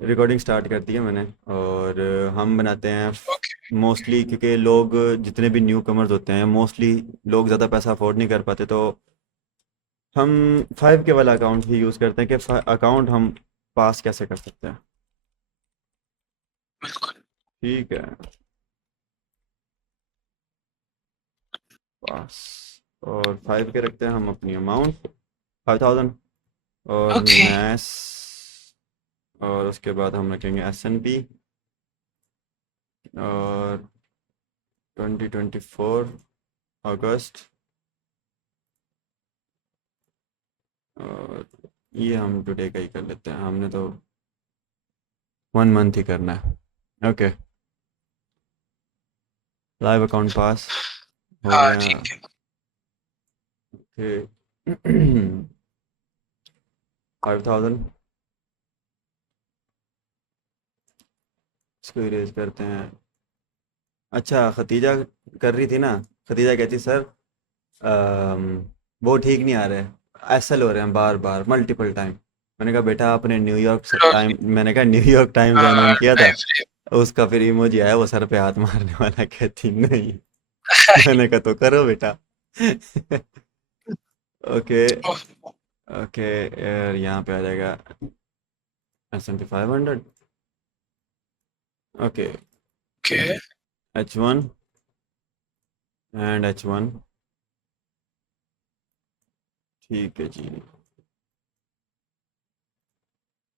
Recording start कर दी है मैंने। और हम बनाते हैं ओके। मोस्टली, क्योंकि लोग जितने भी न्यू कमर्स होते हैं मोस्टली लोग ज़्यादा पैसा अफोर्ड नहीं कर पाते, तो हम 5K वाला अकाउंट ही यूज़ करते हैं कि अकाउंट हम पास कैसे कर सकते हैं। बिल्कुल। ठीक है, पास। और 5K रखते हैं हम अपनी अमाउंट, 5000। और ओके। मैस। और उसके बाद हम रखेंगे S&P। और 2024 अगस्त। और ये हम टुडे का ही कर लेते हैं, हमने तो 1 मंथ ही करना है। ओके, लाइव अकाउंट पास हो हाँ गया। ठीक है। ओके। 5000, इसको इरेज करते हैं। अच्छा, खतीजा कर रही थी ना। खतीजा कहती सर, अम, वो ठीक नहीं आ रहे, एसएल हो रहे हैं बार बार मल्टीपल टाइम। मैंने कहा बेटा आपने लॉगिन। मैंने कहा न्यूयॉर्क टाइम ज्वाइन हाँ ऑन किया था। Time frame. उसका फिर इमोजी आया वो सर पे हाथ मारने वाला, कहती नहीं। मैंने कहा तो करो बेटा। ओके। ओके, यहाँ पे आ जाएगा S&P 500। Okay, okay. H1 and H1। ठीक है जी।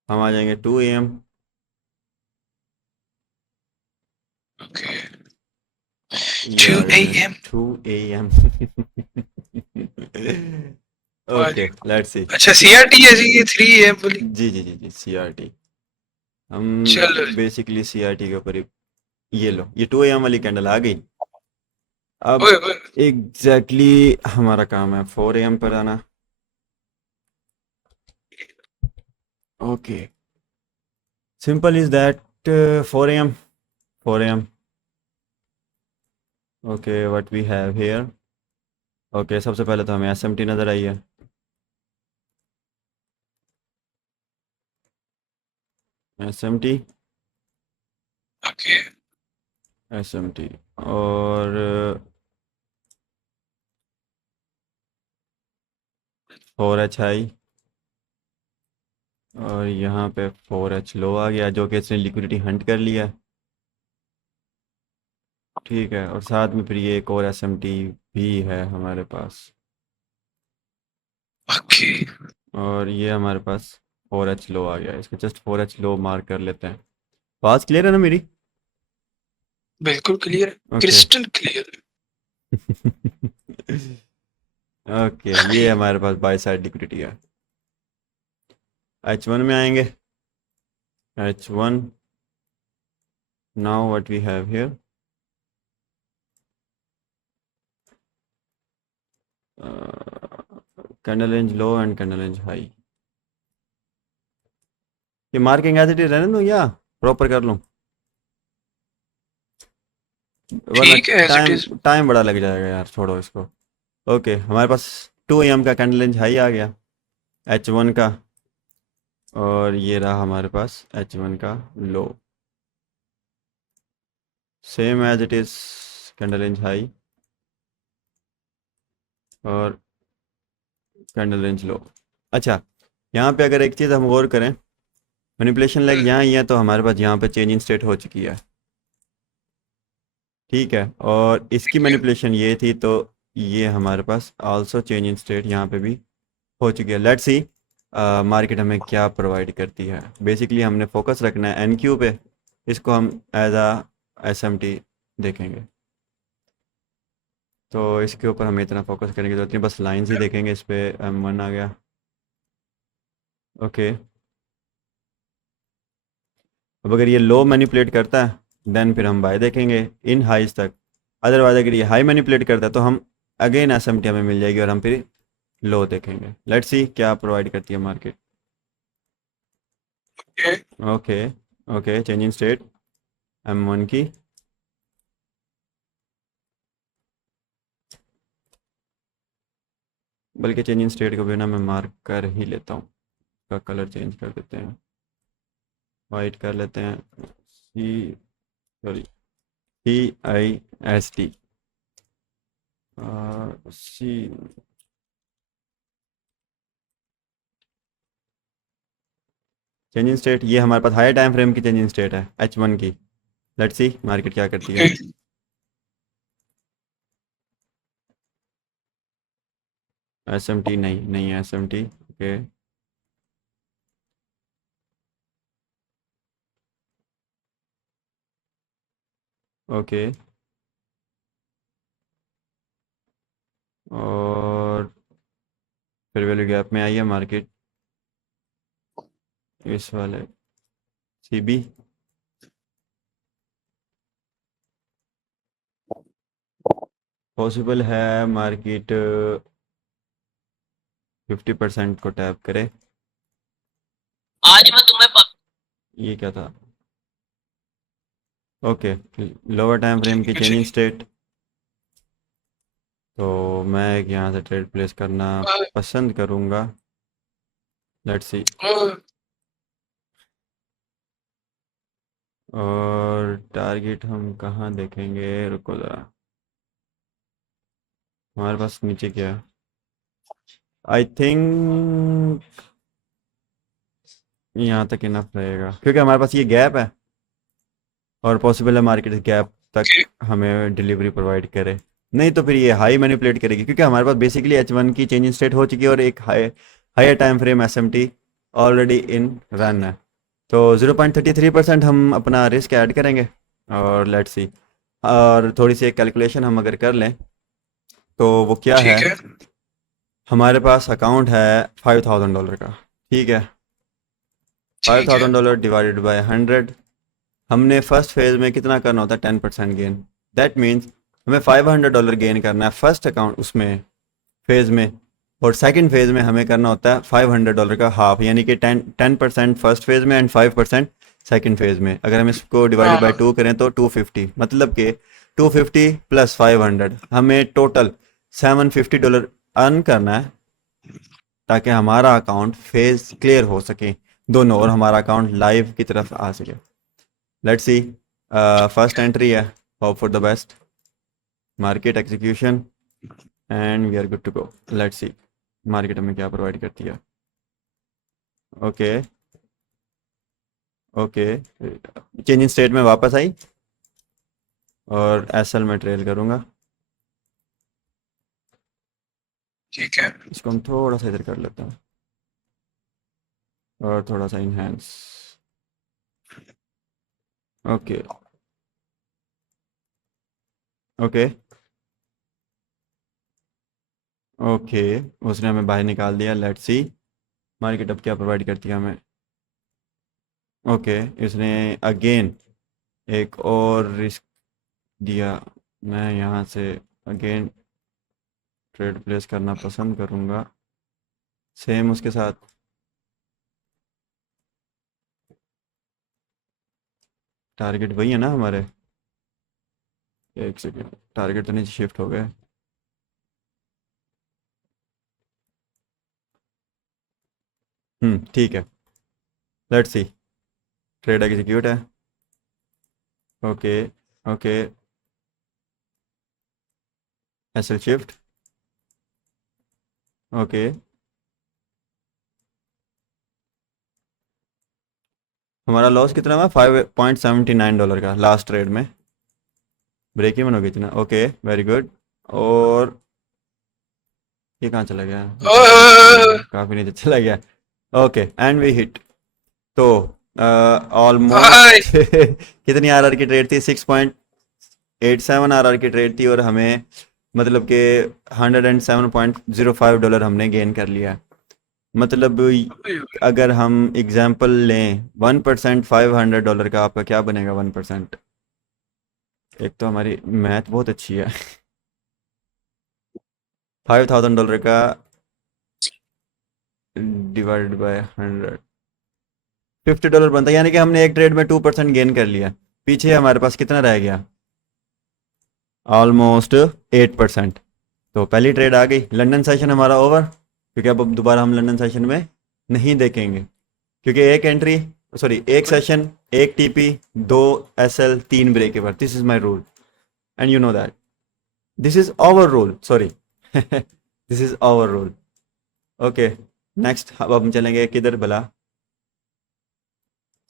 हम आ जाएंगे 2 AM। ओके। ये टू आ ए जाएंगे एम 2 AM। और ओके, लेट्स सी। अच्छा सीआरटी है जी, ये 3 AM बोली। जी जी जी जी, CRT। हम चलो। बेसिकली CRT के ऊपर ही। ये लो, ये 2 AM वाली कैंडल आ गई। अब ओए ओए। एग्जैक्टली हमारा काम है 4 AM पर आना। Okay, simple is that. 4 AM, 4 AM। Okay, what we have here. Okay, सबसे पहले तो हमें SMT नज़र आई है। SMT, okay. SMT। और 4HI। और यहाँ पे 4H लो आ गया, जो कि इसने लिक्विडिटी हंट कर लिया है। ठीक है, और साथ में फिर ये एक और SMT भी है हमारे पास। ओके। और ये हमारे पास 4H लो आ गया, इसको जस्ट 4H लो मार्क कर लेते हैं। बात क्लियर है ना मेरी? बिल्कुल clear. Okay. Crystal clear. Okay, ये हमारे पास बाई साइड लिक्विडिटी है। H1 में आएंगे। H1, now what we have here. Candle range low and candle range high. ये मार्किंग एज इट इज रहने दूँ या प्रॉपर कर लूँ, वरना ठीक है as it time is. Time बड़ा लग जाएगा यार, छोड़ो इसको। ओके, हमारे पास 2 AM का कैंडल रेंज हाई आ गया, H1 का। और ये रहा हमारे पास H1 का low, same as it is, candle range high और कैंडल रेंज लो। अच्छा, यहाँ पे अगर एक चीज़ हम गौर करें, मैनिपुलेशन लेग यहाँ ही है, तो हमारे पास यहाँ पे चेंज इन स्टेट हो चुकी है। ठीक है, और इसकी मैनिपुलेशन ये थी, तो ये हमारे पास आल्सो चेंज इन स्टेट यहाँ पे भी हो चुकी है। लेट्स सी मार्केट हमें क्या प्रोवाइड करती है। बेसिकली हमने फोकस रखना है NQ पे, इसको हम एज आ SMT देखेंगे। तो इसके ऊपर हमें इतना फोकस करने की जरूरत नहीं, बस लाइंस ही देखेंगे। इस पे M1 आ गया। ओके, अब अगर ये लो मैनिपुलेट करता है देन फिर हम बाय देखेंगे इन हाइज तक। अदरवाइज अगर ये हाई मैनिपुलेट करता है तो हम अगेन SMT हमें मिल जाएगी और हम फिर लो देखेंगे। लेट्स सी क्या प्रोवाइड करती है market. Okay. Okay. Okay, change in state M1 की। बल्कि चेंज इन स्टेट को भी ना मैं मार्क कर ही लेता हूँ, उसका कलर चेंज कर देते हैं। वाइट कर लेते हैं, सी, सॉरी, CIST, सी। चेंजिंग स्टेट, ये हमारे पास हायर टाइम फ्रेम की चेंजिंग स्टेट है H1 की। लेट्स सी मार्केट क्या करती है। ओके SMT नहीं, नहीं है SMT। Okay, okay. और फिर वैल्यू गैप में आई है मार्केट, इस वाले CB। पॉसिबल है मार्केट 50% को टैप करे। आज मैं तुम्हें ये क्या था? ओके, लोअर टाइम फ्रेम की चेंजिंग जी स्टेट। तो मैं एक यहाँ से ट्रेड प्लेस करना पसंद करूँगा। Let's see. और टारगेट हम कहाँ देखेंगे, रुको ज़रा। हमारे पास नीचे क्या है? आई थिंक यहाँ तक इनफ रहेगा, क्योंकि हमारे पास ये गैप है और पॉसिबल है मार्केट इस गैप तक हमें डिलीवरी प्रोवाइड करे। नहीं तो फिर ये हाई मैनिपुलेट करेगी, क्योंकि हमारे पास बेसिकली H1 की चेंजिंग स्टेट हो चुकी है और एक higher time frame SMT already in run है। तो 0.33% हम अपना रिस्क ऐड करेंगे और लेट्स सी। और थोड़ी सी एक कैलकुलेशन हम अगर कर लें तो वो क्या है, ठीक है हमारे पास अकाउंट है $5000 का। ठीक है, ठीक है $5000 डिवाइडेड बाय 100। हमने फर्स्ट फेज में कितना करना होता है, 10% गेन। दैट मीन्स हमें $500 गेन करना है फर्स्ट अकाउंट उसमें, फेज में। और सेकंड फेज में हमें करना होता है $500 का हाफ, यानी कि 10% फर्स्ट फेज में एंड 5% सेकंड फेज में। अगर हम इसको डिवाइडेड बाय हाँ 2 करें तो 250, मतलब कि 250 प्लस 500 हमें टोटल $750 अर्न करना है, ताकि हमारा अकाउंट फेज क्लियर हो सके दोनों, और हमारा अकाउंट लाइव की तरफ आ सके। Let's see. फर्स्ट एंट्री है, hope for the best, market execution, and we are good to go. Let's see market हमें क्या प्रोवाइड करती है। Okay, okay. चेंजिंग स्टेट में वापस आई और SL में ट्रेल करूँगा। ठीक है इसको हम थोड़ा सा इधर कर लेते हैं और थोड़ा सा इनहेंस। Okay, okay, okay. उसने हमें बाहर निकाल दिया। लेट्स सी मार्केट अब क्या प्रोवाइड करती है हमें। ओके, इसने अगेन एक और रिस्क दिया। मैं यहाँ से अगेन ट्रेड प्लेस करना पसंद करूँगा, सेम उसके साथ। टारगेट वही है ना हमारे? एक सेकेंड, टारगेट तो नीचे शिफ्ट हो गए। ठीक है। लेट्स सी, ट्रेड एग्जीक्यूट है। Okay, okay. SL shift. Okay, हमारा लॉस कितना हुआ, $5.79 का लास्ट ट्रेड में। ब्रेक इवन हो गई इतना। Okay, very good. और ये कहाँ चला गया, काफ़ी नीचे चला गया। Okay, and we hit. तो हाय ऑलमोस्ट कितनी RR की ट्रेड थी, 6.87 RR की ट्रेड थी, और हमें मतलब कि $107.05 हमने गेन कर लिया। मतलब अगर हम एग्जांपल लें 1%, $500 का, आपका क्या बनेगा 1%? एक तो हमारी मैथ बहुत अच्छी है। $5000 का डिवाइडेड बाय 100, $50 बनता है, यानी कि हमने एक ट्रेड में 2% गेन कर लिया। पीछे हमारे पास कितना रह गया, ऑलमोस्ट 8%। तो पहली ट्रेड आ गई, लंदन सेशन हमारा ओवर, क्योंकि अब दोबारा हम लंदन सेशन में नहीं देखेंगे, क्योंकि एक एंट्री सॉरी, एक सेशन, एक TP, 2 SL, 3 breakeven, this is my rule and you know that, this is our rule, sorry this is our rule. Okay, next अब हम चलेंगे किधर भला,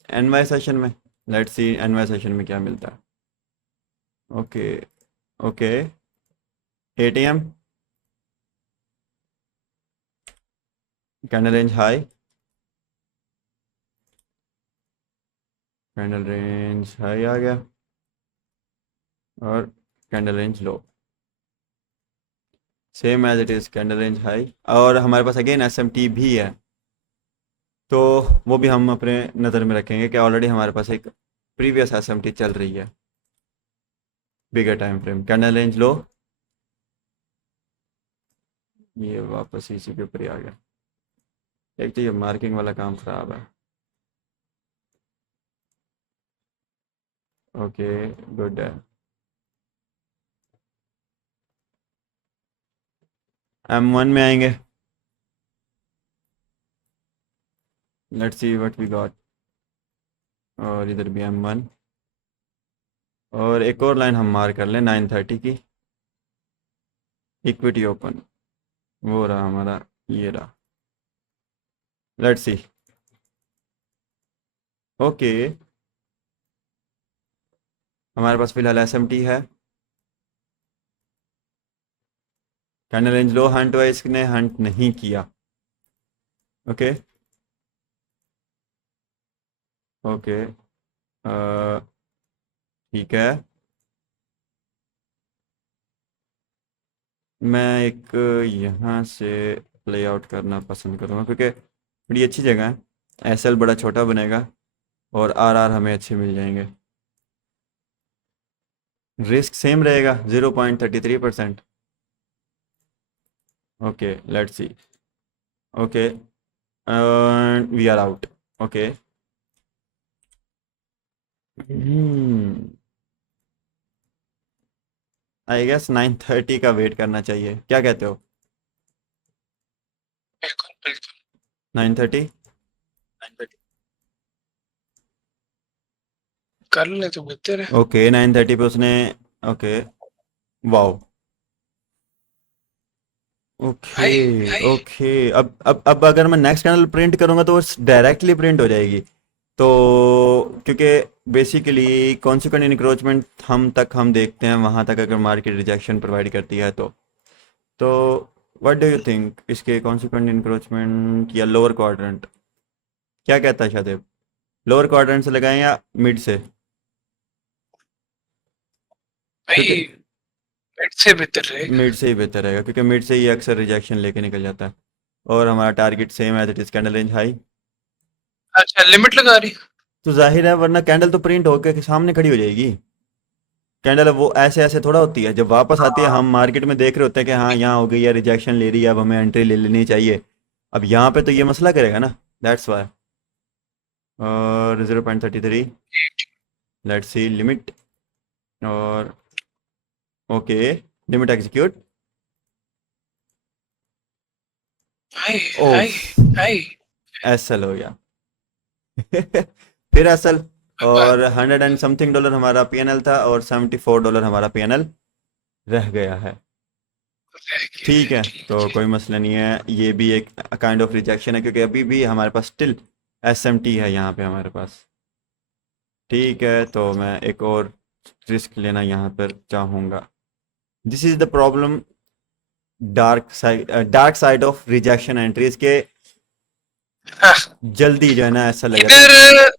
एनवाई सेशन में। लेट्स सी एनवाई सेशन में क्या मिलता है। Okay okay, 8 AM, candle range high, candle range high आ गया, और candle range low, same as it is candle range high, और हमारे पास अगेन SMT भी है, तो वो भी हम अपने नज़र में रखेंगे कि ऑलरेडी हमारे पास एक प्रीवियस SMT चल रही है, बिगर टाइम फ्रेम, कैंडल रेंज लो, ये वापस इसी के ऊपर ही आ गया। एक तो ये मार्किंग वाला काम खराब है। ओके, गुड है। M1 में आएंगे, let's see what we got, और इधर भी M1, और एक और लाइन हम मार कर लें 930 की, इक्विटी ओपन, वो रहा हमारा, ये रहा, लेट्स सी। ओके, हमारे पास फिलहाल SMT है, कैंडल रेंज लो हंट हुआ, इसने हंट नहीं किया। ओके ओके, ठीक है, मैं एक यहाँ से प्ले आउट करना पसंद करूँगा क्योंकि बड़ी अच्छी जगह है, SL बड़ा छोटा बनेगा और RR हमें अच्छे मिल जाएंगे, रिस्क सेम रहेगा 0.33%। Okay let's see, okay we are out. Okay, I guess 930 का वेट करना चाहिए, क्या कहते हो? बिल्कुल बिल्कुल 930, कर ले तो बेहतर है। ओके 930 पे उसने, ओके, वाओ, ओके हाय हाय ओके, अब अगर मैं नेक्स्ट कैंडल प्रिंट करूंगा तो डायरेक्टली प्रिंट हो जाएगी, तो क्योंकि बेसिकली कॉन्सिक्वेंट इंक्रोचमेंट हम देखते हैं वहां तक, अगर मार्केट रिजेक्शन प्रोवाइड करती है तो व्हाट डू यू थिंक, इसके कॉन्सिक्वेंट इंक्रोचमेंट या लोअर क्वाड्रेंट, क्या कहता है शादेब, लोअर क्वाड्रेंट से लगाएं या मिड से? भाई, क्योंकि पेट से बेहतर रहेगा। मिड से ही बेहतर रहेगा, क्योंकि मिड से ही अक्सर रिजेक्शन लेके निकल जाता है, और हमारा target same as it is candle range high, अच्छा, लिमिट लगा रही। तो जाहिर है वरना कैंडल तो प्रिंट होकर सामने खड़ी हो जाएगी, कैंडल वो ऐसे ऐसे थोड़ा होती है, जब वापस आती है हाँ हम मार्केट में देख रहे होते हैं कि हाँ यहाँ हो गई है, रिजेक्शन ले रही है, अब हमें एंट्री ले लेनी चाहिए, अब यहाँ पे तो ये मसला करेगा ना, दैट्स वाई। और 0.33, लेट्स सी लिमिट, और ओके, लिमिट एग्जीक्यूट, हाय हाय ओफ, हाय। SL हो गया फिर SL, वाह, और 100 एंड समथिंग डॉलर हमारा PNL था, और $74 हमारा PNL रह गया है। रह गया ठीक है, है, ठीक तो है। कोई मसला नहीं है, ये भी एक काइंड ऑफ रिजेक्शन है, क्योंकि अभी भी हमारे पास स्टिल SMT है यहाँ पे हमारे पास। ठीक है, तो मैं एक और रिस्क लेना यहाँ पर चाहूँगा, this is the problem, dark side of rejection entries के, हाँ, जल्दी जो है ना ऐसा लग जाता है। इधर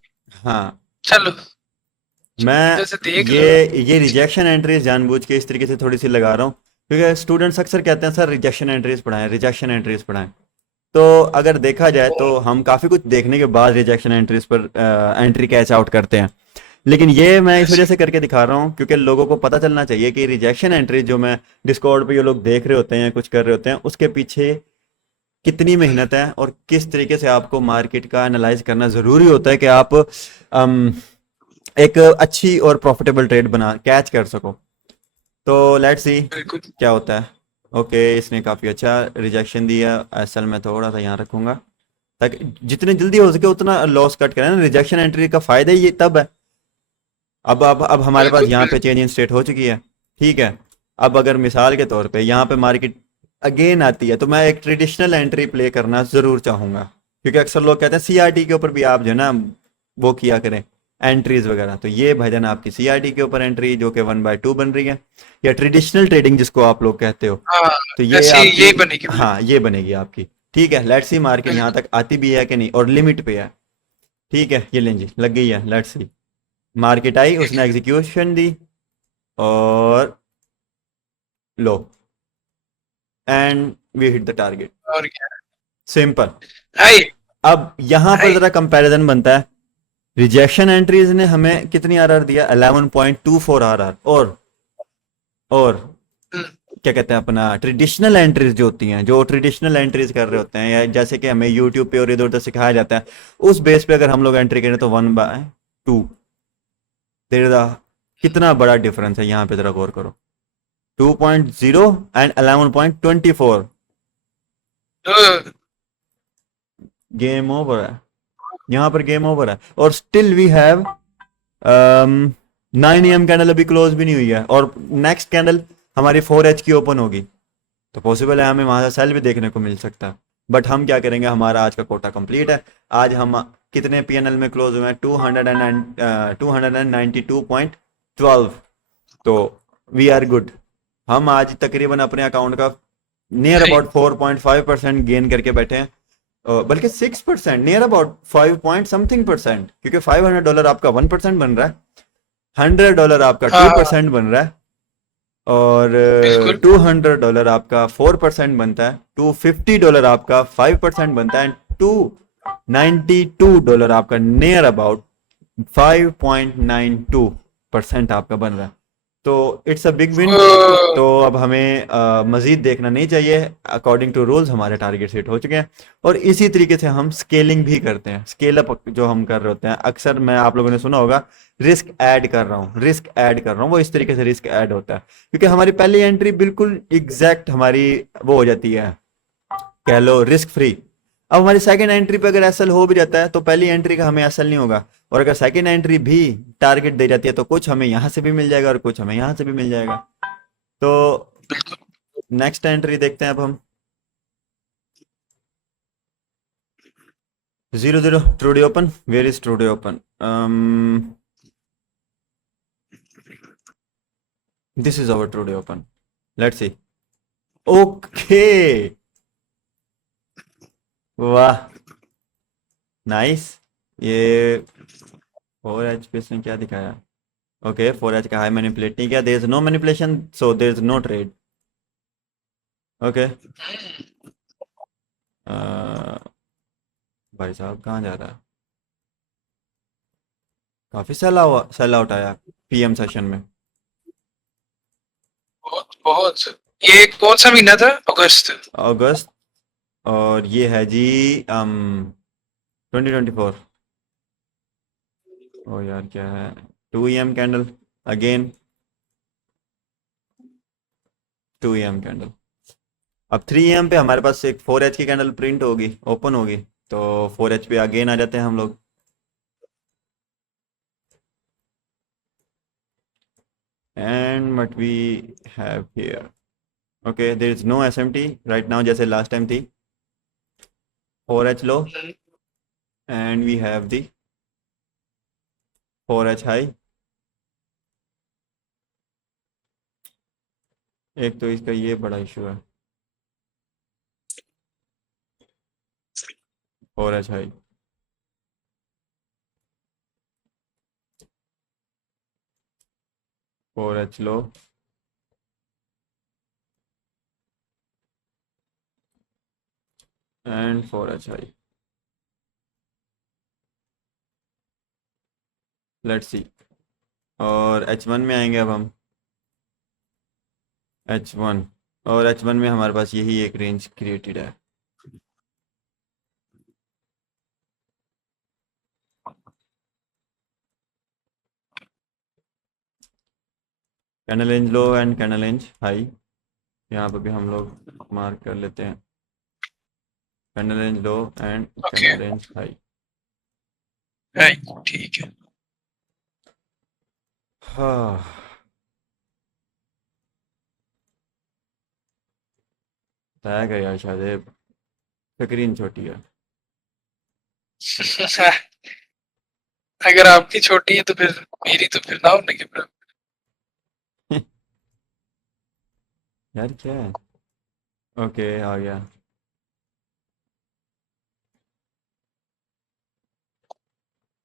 हाँ, चलो, मैं इधर से देख लो। ये रिजेक्शन एंट्रीज जानबूझ के इस तरीके से थोड़ी सी लगा रहा हूँ, क्योंकि स्टूडेंट्स अक्सर कहते हैं सर रिजेक्शन एंट्रीज पढ़ाएं, रिजेक्शन एंट्रीज पढ़ाएं, तो अगर देखा जाए तो हम काफ़ी कुछ देखने के बाद रिजेक्शन एंट्रीज पर एंट्री कैच आउट करते हैं, लेकिन ये मैं इस वजह ऐसे से करके दिखा रहा हूँ क्योंकि लोगों को पता चलना चाहिए कि रिजेक्शन एंट्रीज जो मैं डिस्कॉर्ड पे ये लोग देख रहे होते हैं, कुछ कर रहे होते हैं, उसके पीछे कितनी मेहनत है और किस तरीके से आपको मार्केट का एनालाइज करना ज़रूरी होता है कि आप एक अच्छी और प्रॉफिटेबल ट्रेड बना कैच कर सको। तो लेट्स सी बिल्कुल। क्या होता है। ओके, इसने काफ़ी अच्छा रिजेक्शन दिया, SL में थोड़ा सा यहाँ रखूँगा, ताकि जितने जल्दी हो सके उतना लॉस कट करें ना। रिजेक्शन एंट्री का फायदा ही ये तब है। अब हमारे पास बिल्कुल यहाँ पे बिल्कुल। चेंज इन स्टेट हो चुकी है। ठीक है। अब अगर मिसाल के तौर पे यहाँ पे मार्केट अगेन आती है तो मैं एक ट्रेडिशनल एंट्री प्ले करना ज़रूर चाहूँगा, क्योंकि अक्सर लोग कहते हैं सीआरटी के ऊपर भी आप जो है ना वो किया करें एंट्रीज वगैरह। तो ये भजन आपकी सीआरटी के ऊपर एंट्री जो कि 1/2 बन रही है, या ट्रेडिशनल ट्रेडिंग जिसको आप लोग कहते हो, हाँ, तो ये ऐसी आपकी, यही बनेगी हाँ ये बनेगी आपकी। ठीक है, लेट्स सी मार्केट यहाँ बिल्कुल। तक आती भी है कि नहीं और लिमिट पे है। ठीक है, ये लें जी, लग गई है, लेट्स सी। मार्केट आई, ठीक उसने है। एग्जीक्यूशन दी और लो, and we hit the target. और क्या। सिंपल। हाय अब यहाँ पर हाय। जरा कंपैरिजन बनता है। रिजेक्शन एंट्रीज ने हमें कितनी आरआर दिया, 11.24 आरआर। और हम्म, क्या कहते हैं अपना ट्रेडिशनल एंट्रीज जो होती हैं, जो ट्रेडिशनल एंट्रीज कर रहे होते हैं, या जैसे कि हमें यूट्यूब पे और इधर उधर सिखाया जाता है, उस बेस पे अगर हम लोग एंट्री करें तो 1/2। देर कितना बड़ा डिफरेंस है यहाँ पे, जरा गौर करो। 2.0 एंड 11.24। तो गेम ओवर है, यहाँ पर गेम ओवर है। और still we have 9 AM candle अभी क्लोज भी नहीं हुई है, और नेक्स्ट कैंडल हमारी 4H की ओपन होगी, तो पॉसिबल है हमें वहां से सेल भी देखने को मिल सकता है। बट हम क्या करेंगे, हमारा आज का कोटा कंप्लीट है। आज हम कितने पीएनएल में क्लोज हुए हैं, 292.12। तो वी आर गुड। हम आज तकरीबन अपने अकाउंट का नियर हाय। अबाउट 4.5% गेन करके बैठे हैं। बल्कि 6%, near about 5 point something percent, क्योंकि $500 आपका 1% बन रहा है, $100 आपका हाँ टू हाँ, परसेंट बन रहा है, और बिल्कुल। $200 आपका 4% बनता है, $250 आपका 5% बनता है, $292 आपका नियर अबाउट 5.92% आपका बन रहा है। तो इट्स अ बिग विन। तो अब हमें मजीद देखना नहीं चाहिए। अकॉर्डिंग टू रूल्स हमारे टारगेट सेट हो चुके हैं, और इसी तरीके से हम स्केलिंग भी करते हैं। स्केल अप जो हम कर रहे होते हैं, अक्सर मैं आप लोगों ने सुना होगा, रिस्क ऐड कर रहा हूँ, रिस्क ऐड कर रहा हूँ, वो इस तरीके से रिस्क ऐड होता है, क्योंकि हमारी पहली एंट्री बिल्कुल एग्जैक्ट हमारी वो हो जाती है, कह लो रिस्क फ्री। अब हमारी सेकंड एंट्री पे अगर एसएल हो भी जाता है तो पहली एंट्री का हमें एसएल नहीं होगा, और अगर सेकंड एंट्री भी टारगेट दे जाती है तो कुछ हमें यहाँ से भी मिल जाएगा और कुछ हमें यहाँ से भी मिल जाएगा। तो नेक्स्ट एंट्री देखते हैं अब हम। 00 true day open, where is true day open? This is our true day open, let's see. Okay, वाह, नाइस। ये 4H पे इसने क्या दिखाया? ओके, 4H का हाई मैनिपुलेट नहीं किया, there is no manipulation, so there is no trade. Okay, भाई साहब कहाँ जा रहा है? काफी सेल आउट आया पीएम सेशन में। बहुत बहुत। ये कौन सा महीना था? अगस्त। अगस्त, और ये है जी 2024। ओ यार क्या है, 2 AM candle, again 2 AM candle. अब 3 AM पे हमारे पास एक 4H की कैंडल प्रिंट होगी, ओपन होगी, तो 4H पे अगेन आ जाते हैं हम लोग। And what we have here, okay there is no SMT right now, जैसे लास्ट टाइम थी। 4H low, and we have the 4H high. एक तो इसका ये बड़ा इशू है, 4H high, 4H low, and 4H high. Let's see. और H1 में आएंगे अब हम। H1, और H1 में हमारे पास यही एक रेंज क्रिएटेड है। Candle range low and candle range high, यहाँ पे भी हम लोग मार्क कर लेते हैं। Candle range low and okay candle range high. ठीक है। हाँ, टैग है यार शायद ये, स्क्रीन छोटी है। अगर आपकी छोटी है तो फिर मेरी तो फिर ना होने के बराबर। यार क्या है? ओके आ गया।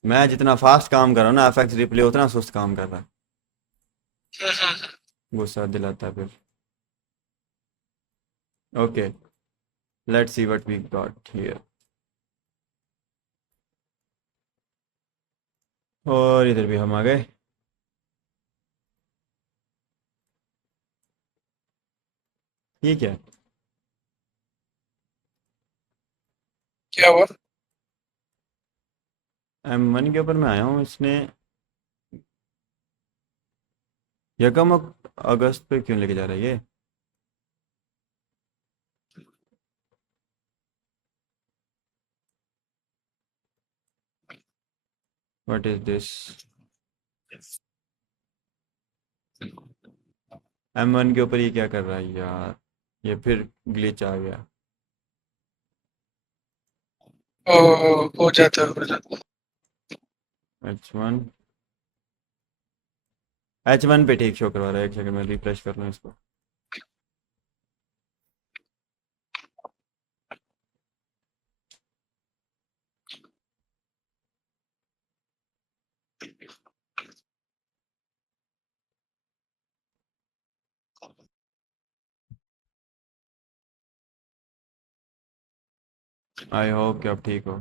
मैं जितना फास्ट काम कर रहा हूँ ना, एफएक्स रिप्ले उतना सुस्त काम कर रहा है। गुस्सा दिलाता है फिर। Okay, let's see what we got here. और इधर भी हम आ गए। ठीक है। क्या हुआ? M1 के ऊपर मैं आया हूँ, इसने यकम अगस्त पे क्यों लेके जा रहा है ये? What is this? M1 के ऊपर ये क्या कर रहा है यार? ये फिर ग्लिच आ गया। ओ, हो जाता है, हो जाता है। H1, H1 पे ठीक शो करवा रहा है। एक सेकंड में रिफ्रेश कर लूँ इसको। आई होप कि अब ठीक हो।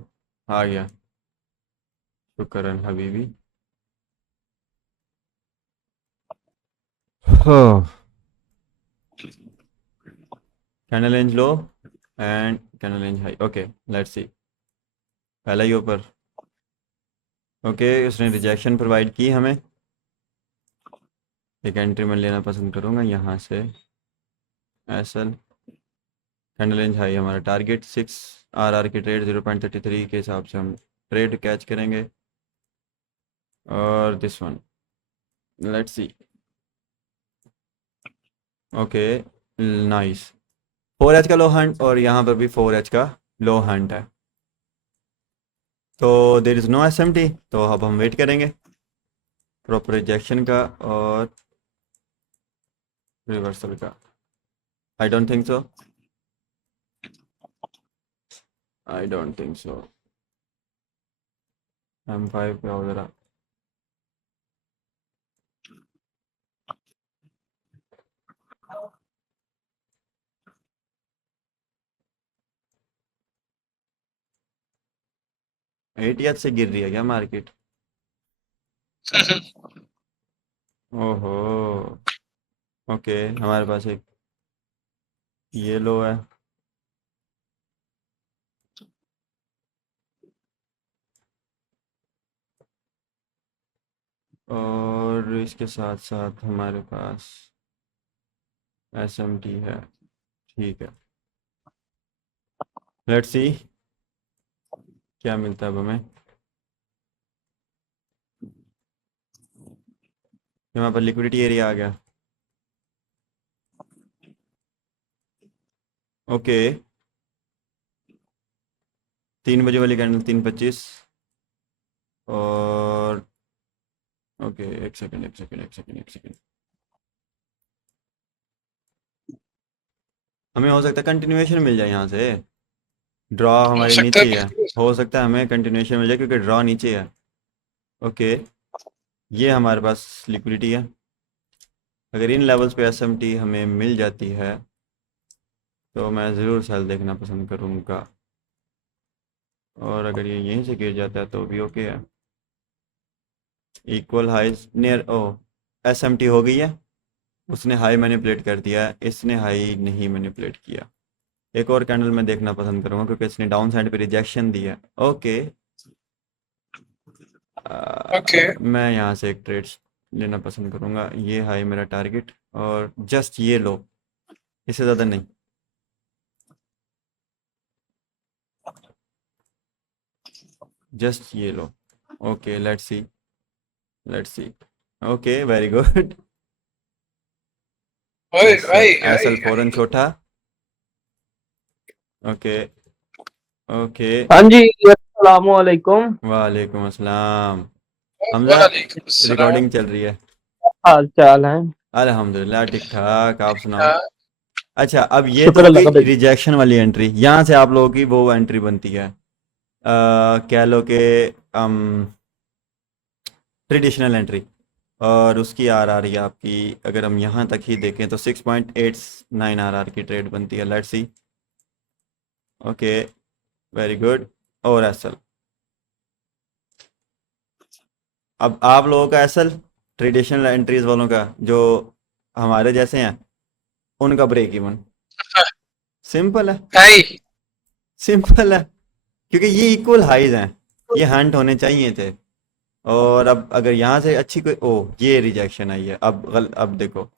आ गया। शुक्र हबीबी। हाँ, candle range low and candle range high. Okay, let's सी। पहला ही ऊपर। ओके, उसने रिजेक्शन प्रोवाइड की हमें। एक एंट्री मैं लेना पसंद करूँगा यहाँ से। एसल कैंडल रेंज हाई, हमारा टारगेट 6 RR की ट्रेड 0.33 के हिसाब से हम ट्रेड कैच करेंगे। और this one, let's see. Okay, nice. 4H का लो हंट और यहाँ पर भी 4H का लो हंट है। तो देर इज़ नो SMT, तो अब हम वेट करेंगे प्रॉपर रिजेक्शन का और रिवर्सल का। I don't think so, I don't think so. M5 पे आओ ज़रा। ATH से गिर रही है क्या मार्केट? ओहो। ओके, हमारे पास एक ये लो है और इसके साथ साथ हमारे पास SMT है। ठीक है, लेट्स सी क्या मिलता है अब हमें। यहाँ पर लिक्विडिटी एरिया आ गया। ओके, 3 बजे वाली कैंडल 3:25। और ओके, एक सेकंड एक सेकंड एक सेकंड एक सेकंड। हमें हो सकता है कंटिन्यूएशन मिल जाए यहाँ से। ड्रॉ हो हमारे सकता है, नीचे ही है। बिल्कुल। हो सकता है हमें कंटिन्यूएशन मिल जाए क्योंकि ड्रॉ नीचे है। ओके, ये हमारे पास लिक्विडिटी है। अगर इन लेवल्स पे SMT हमें मिल जाती है तो मैं ज़रूर सेल देखना पसंद करूँगा। और अगर ये यहीं से गिर जाता है तो भी ओके है। इक्वल हाइज नियर, ओ SMT हो गई है। उसने हाई मैनिपुलेट कर दिया है, इसने हाई नहीं मैनिपुलेट किया। एक और कैंडल मैं देखना पसंद करूँगा क्योंकि इसने डाउन साइड पे रिजेक्शन दिया है। Okay, okay. मैं यहाँ से एक ट्रेड लेना पसंद करूँगा। ये हाई मेरा टारगेट और जस्ट ये लो, इससे ज़्यादा नहीं। जस्ट ये लो। Okay let's see. Okay very good. ओए एसएल ओए ओए एसएल ओए। फौरन छोटा। Okay okay. हाँ जी, अस्सलाम वालेकुम। वालेकुम अस्सलाम। हमजा, वालेकुम सलाम। रिकॉर्डिंग चल रही है। हाल चाल है? अल्हम्दुलिल्लाह ठीक ठाक, आप सुनाओ। हाँ, अच्छा, अब ये तो शुक्र अल्लाह होगी का भाई। रिजेक्शन वाली एंट्री, यहाँ से आप लोगों की वो एंट्री बनती है, कह लो कि ट्रेडिशनल एंट्री। और उसकी आरआर ही आपकी, अगर हम यहाँ तक ही देखें तो 6.89 आरआर की ट्रेड बनती है। Let's see. Okay very good. और एसएल, अब आप लोगों का एसएल ट्रेडिशनल एंट्रीज वालों का, जो हमारे जैसे हैं, उनका ब्रेक इवन। सिंपल है, हाय। सिंपल है, क्योंकि ये इक्वल हाइज हैं, ये हंट होने चाहिए थे। और अब अगर यहाँ से अच्छी कोई, ओह ये रिजेक्शन आई है, अब देखो,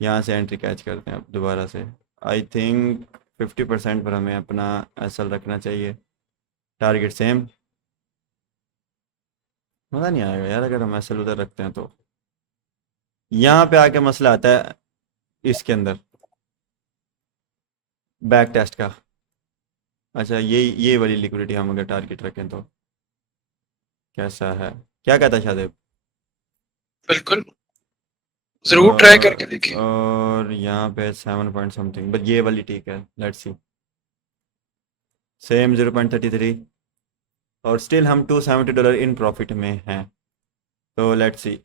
यहाँ से एंट्री कैच करते हैं अब दोबारा से। आई थिंक 50% पर हमें अपना एसएल रखना चाहिए, टारगेट सेम। मज़ा नहीं आएगा यार अगर हम एसएल उधर रखते हैं तो। यहाँ पे आके मसला आता है इसके अंदर, बैक टेस्ट का। अच्छा, ये वाली लिक्विडिटी हम अगर टारगेट रखें तो कैसा है, क्या कहता है शादेब? बिल्कुल, जरूर ट्राई और करके देखिए। और यहाँ पे 7 पॉइंट समथिंग, बट ये वाली ठीक है। Let's C. सेम 0.33, और स्टिल हम $270 इन प्रॉफिट में हैं। तो लेट्स सी।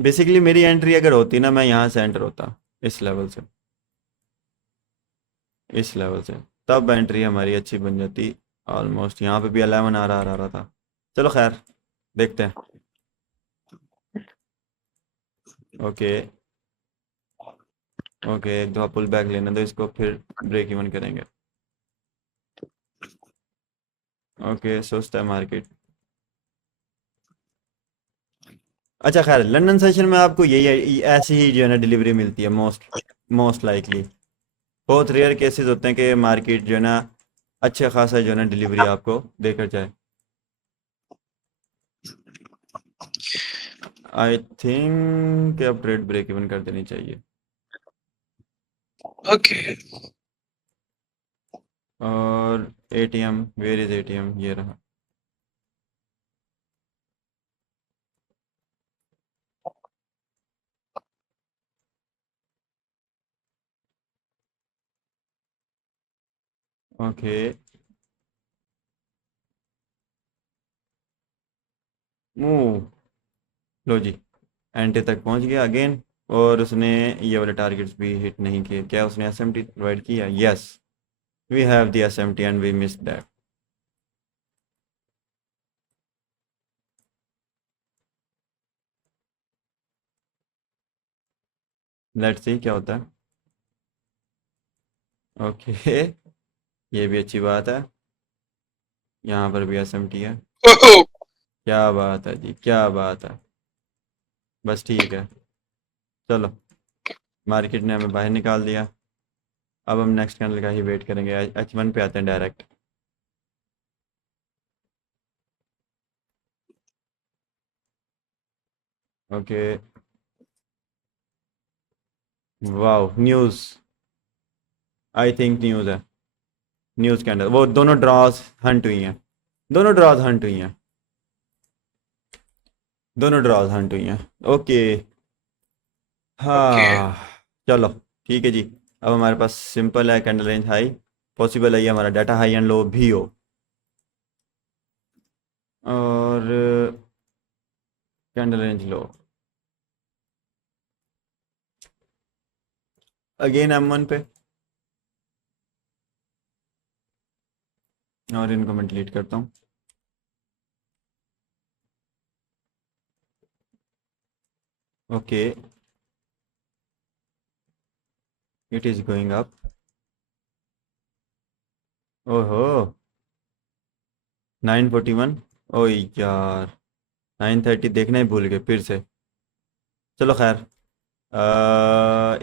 बेसिकली मेरी एंट्री अगर होती ना, मैं यहाँ से एंटर होता, इस लेवल से, इस लेवल से, तब एंट्री हमारी अच्छी बन जाती। ऑलमोस्ट यहाँ पे भी 11 आ रहा था। चलो खैर, देखते हैं। ओके ओके, एक दो पुल बैक लेने दो इसको, फिर ब्रेक इवन करेंगे। ओके, सुस्त है मार्केट। अच्छा खैर, लंदन सेशन में आपको यही ऐसी ही जो है ना डिलीवरी मिलती है, मोस्ट लाइकली। बहुत रेयर केसेस होते हैं कि मार्केट जो है ना अच्छे खासा जो है ना डिलीवरी आपको देकर जाए। आई थिंक अब ट्रेड ब्रेक इवन कर देनी चाहिए। ओके। और एटीएम, वेयर इज एटीएम? ये रहा। ओके, मूव, लो जी, एंटी तक पहुंच गया अगेन। और उसने ये वाले टारगेट्स भी हिट नहीं किए। क्या उसने एसएमटी प्रोवाइड किया? Yes, we have the SMT and we miss that. Let's see क्या होता है। ओके ये भी अच्छी बात है, यहाँ पर भी एसएमटी है। ओहो। क्या बात है जी, क्या बात है। बस ठीक है, चलो, मार्केट ने हमें बाहर निकाल दिया। अब हम नेक्स्ट कैंडल का ही वेट करेंगे। H1 पे आते हैं direct. Okay, wow, news, I think news है। न्यूज़ कैंडल, वो दोनों ड्रॉज हंट हुई हैं, दोनों ड्रॉज हंट हुई हैं, दोनों ड्रॉज हंट हुई हैं। Okay, okay. हाँ, चलो ठीक है जी। अब हमारे पास सिंपल है, कैंडल रेंज हाई, पॉसिबल है ये हमारा डाटा हाई एंड लो भी हो। और कैंडल रेंज लो अगेन M1 पे, और इनको मैं डिलीट करता हूँ। Okay, it is going up. ओहो, 941, ओ यार, 930 देखना ही भूल गए फिर से। चलो खैर,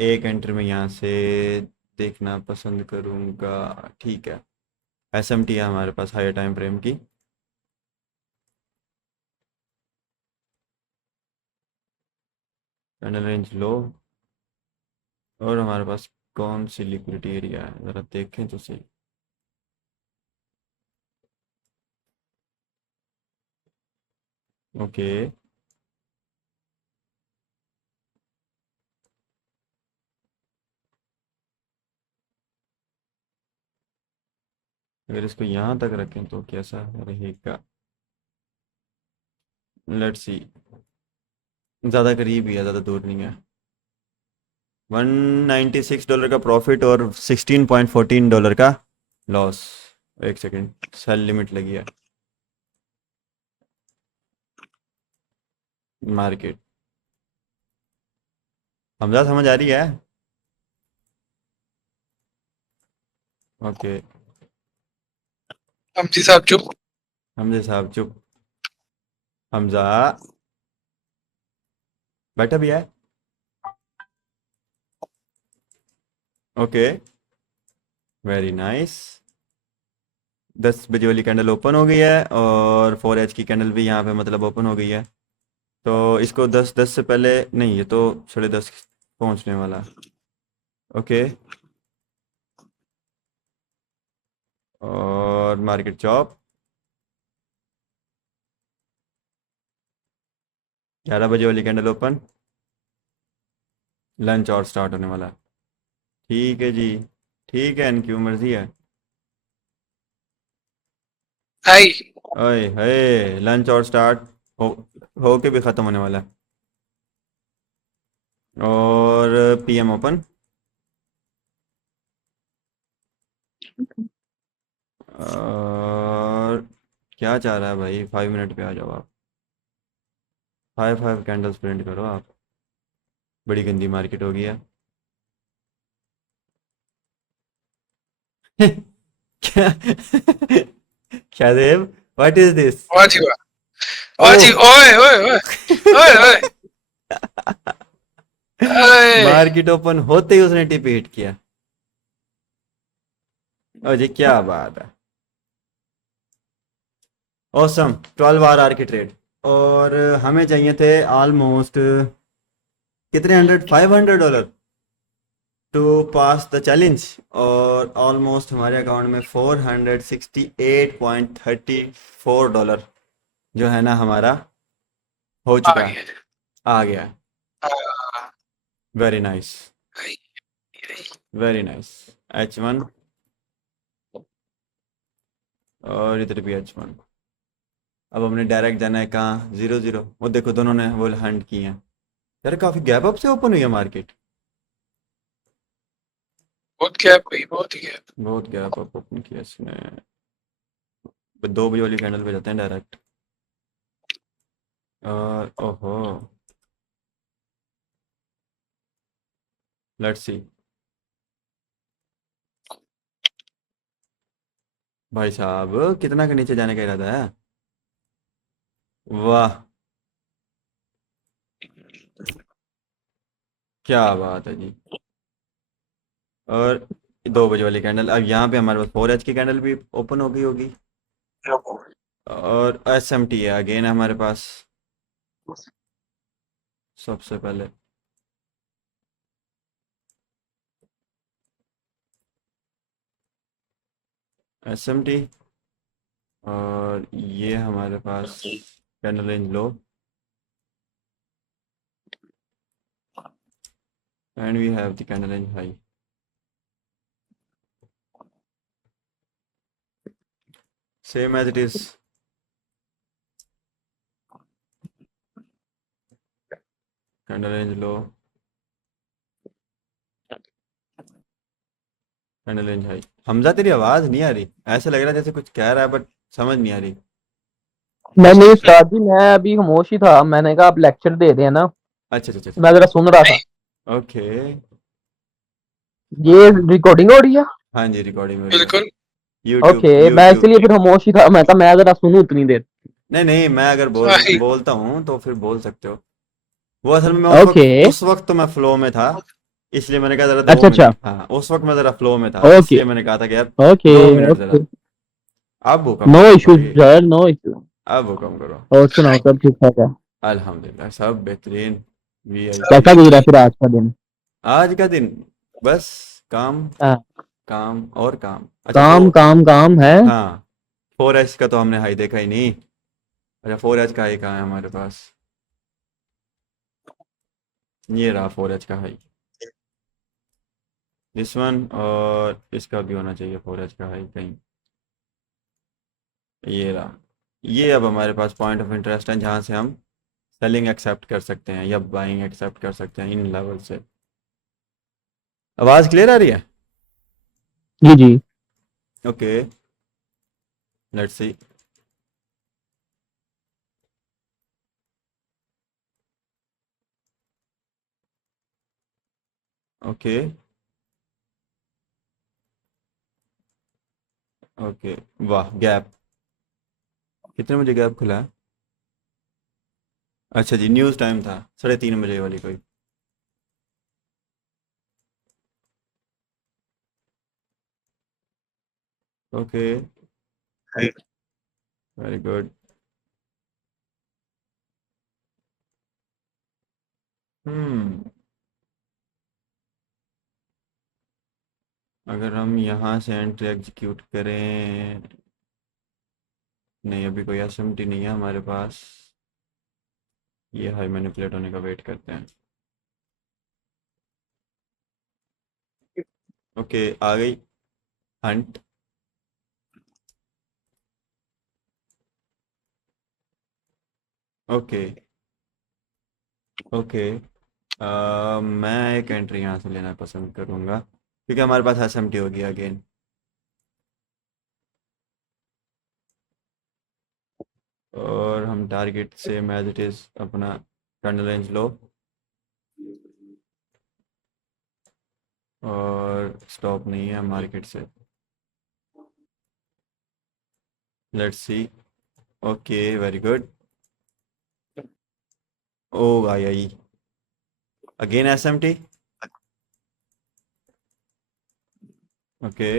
एक एंट्री में यहाँ से देखना पसंद करूँगा, ठीक है। एसएमटी है हमारे पास हायर टाइम फ्रेम की। कैंडल रेंज लो, और हमारे पास कौन सी लिक्विडिटी एरिया है ज़रा देखें तो सही। ओके, अगर इसको यहाँ तक रखें तो कैसा रहेगा, लेट्स सी। ज़्यादा करीब ही है, ज़्यादा दूर नहीं है। $196 का प्रॉफिट और $16.14 का लॉस। एक सेकेंड, सेल लिमिट लगी है मार्केट। हमजा समझ आ रही है? ओके, हम जी साहब चुप। हमजे साहब चुप। हमजा बैठा भी है। Okay, very nice. 10 बजे वाली कैंडल ओपन हो गई है और 4H की कैंडल भी यहाँ पे मतलब ओपन हो गई है। तो इसको 10 से पहले नहीं, ये तो 10:30 पहुँचने वाला है। ओके, और मार्केट चॉप 11 बजे वाली कैंडल ओपन, लंच और स्टार्ट होने वाला है। ठीक है जी, ठीक है, इनकी मर्जी है। आई ओए हे, लंच और स्टार्ट हो के भी ख़त्म होने वाला है। और पीएम ओपन, और क्या चाह रहा है भाई, 5 मिनट पे आ जाओ आप। 5 कैंडल्स प्रिंट करो आप। बड़ी गंदी मार्केट हो गई है। क्या क्या देव, व्हाट इज दिस? वाह जी वाह, वाह जी, ओह ओए ओए ओए ओए ओए ओए। मार्केट ओपन होते ही उसने टिप हिट किया। ओ जी, क्या बात है। ऑसम, 12 आर की ट्रेड। और हमें चाहिए थे ऑलमोस्ट कितने hundred, $500 to pass the challenge. और ऑलमोस्ट हमारे अकाउंट में $468.34 जो है ना हमारा हो आ चुका है, गया। आ गया। आ, वेरी नाइस, आई, आई। Very nice. H1 और इधर भी H1। अब हमने डायरेक्ट जाना है कहाँ, 0 0। वो देखो दोनों ने वो हंट की हैं यार, काफ़ी गैप अप से ओपन हुई है मार्केट। बहुत गैप हुई, बहुत ही गैप। बहुत गैप अप ओपन किया इसने। 2 बजे वाली कैंडल पे जाते हैं डायरेक्ट। और ओहो, लेट्स सी। भाई साहब कितना के नीचे जाने का इरादा है? वाह, क्या बात है जी। और 2 बजे वाली कैंडल, अब यहाँ पे हमारे पास 4H की कैंडल भी ओपन हो गई होगी। और SMT है अगेन हमारे पास सबसे पहले। SMT, और ये हमारे पास candle range low, and we have the candle range high. Same as it is. Candle range low, candle range high. Hamza तेरी आवाज़ नहीं आ रही, ऐसा लग रहा है जैसे कुछ कह रहा है बट समझ नहीं आ रही। नहीं उस्ताद जी, मैं अभी खामोश ही था। मैंने कहा आप लेक्चर दे रहे हैं ना, अच्छा अच्छा अच्छा, मैं जरा सुन रहा था। ओके। ये रिकॉर्डिंग हो रही है? हाँ जी, रिकॉर्डिंग हो रही है। बिल्कुल। यूट्यूब ओके, मैं यूट्यूब। इसलिए फिर खामोश ही था। मैं कहा मैं जरा सुनूं उतनी देर। नहीं नहीं, मैं अगर आई, बोलता हूँ तो फिर बोल सकते हो। वो असल में मैं ओके, उस वक्त तो मैं फ्लो में था, इसलिए मैंने कहा ज़रा दो अच्छा अच्छा, मिनट हाँ उस वक्त मैं ज़रा फ्लो में था, ओके इसलिए मैंने कहा था कि यार ओके 2 मिनट ज़रा। ओके अब हुक्म नो करो इश्यूज भाई, सर, नो इश्यू। अब हुक्म करो। और सुनाओ, सब ठीक ठाक है? अल्हम्दुलिल्लाह सब बेहतरीन। वीआईपी। कैसा गुजरा फिर आज का दिन? आज का दिन बस काम, हाँ, काम और काम। अच्छा काम काम काम है। हाँ, 4H का तो हमने हाई देखा ही नहीं। अच्छा 4H का हाई कहाँ है हमारे पास? ये रहा 4H का हाई, दिस वन, और इसका भी होना चाहिए 4H का हाई कहीं। ये रहा। ये अब हमारे पास पॉइंट ऑफ इंटरेस्ट है जहाँ से हम सेलिंग एक्सेप्ट कर सकते हैं या बाइंग एक्सेप्ट कर सकते हैं इन लेवल से। आवाज़ क्लियर आ रही है? जी जी। Okay, let's see. Okay okay, वाह गैप। कितने बजे गैप खुला है? अच्छा जी, न्यूज़ टाइम था 3:30 बजे वाली कोई। Okay, very good. हम्म, अगर हम यहाँ से एंट्री एग्जीक्यूट करें, नहीं अभी कोई एसएमटी नहीं है हमारे पास। ये हाई मैनिपुलेट होने का वेट करते हैं। ओके, आ गई हंट। ओके ओके, मैं एक एंट्री यहाँ से लेना पसंद करूँगा क्योंकि हमारे पास एसएमटी होगी अगेन। और हम target same as it is अपना कैंडल रेंज लो और स्टॉप नहीं है मार्केट से। Let's see. Okay very good. Oh I I again SMT. Okay,